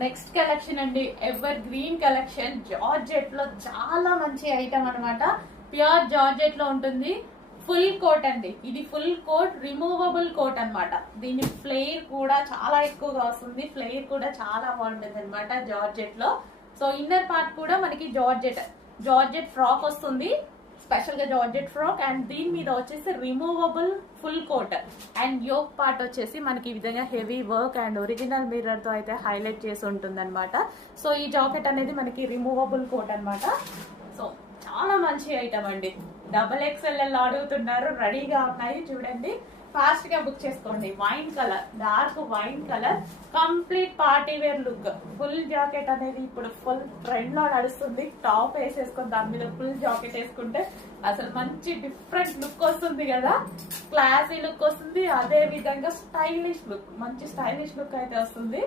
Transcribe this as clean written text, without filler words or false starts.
Next collection అండి, ever green collection. Georgette లో చాలా మంచి ఐటమ్ అన్నమాట. ప్యూర్ జార్జెట్ లో ఉంటుంది. ఫుల్ కోట్ అండి, ఇది ఫుల్ కోట్, రిమూవబుల్ కోట్ అన్నమాట. దీని ఫ్లేర్ కూడా చాలా ఎక్కువగా వస్తుంది, ఫ్లేర్ కూడా చాలా బాగుంటుంది అనమాట జార్జెట్ లో. సో ఇన్నర్ పార్ట్ కూడా మనకి జార్జెట్ ఫ్రాక్ వస్తుంది, స్పెషల్ గా జార్జెట్ ఫ్రాక్. అండ్ దీని మీద వచ్చేసి removable full coat. And yoke part వచ్చేసి మనకి ఈ విధంగా heavy work and original mirror తో అయితే హైలైట్ చేసి ఉంటుంది అనమాట. సో ఈ జాకెట్ అనేది మనకి రిమూవబుల్ కోట్ అన్నమాట. సో చాలా మంచి ఐటమ్ అండి. XXL అడుగుతున్నారు, రెడీగా ఉన్నాయి చూడండి. ఫాస్ట్ గా బుక్ చేసుకోండి. Wine colour, dark wine colour, complete party wear look. Full jacket అనేది ఇప్పుడు ఫుల్ ట్రెండ్ లో నడుస్తుంది. టాప్ వేసేసుకొని దాని మీద ఫుల్ జాకెట్ వేసుకుంటే అసలు మంచి డిఫరెంట్ లుక్ వస్తుంది కదా, క్లాసీ లుక్ వస్తుంది. అదే విధంగా స్టైలిష్ లుక్, మంచి స్టైలిష్ లుక్ అయితే వస్తుంది.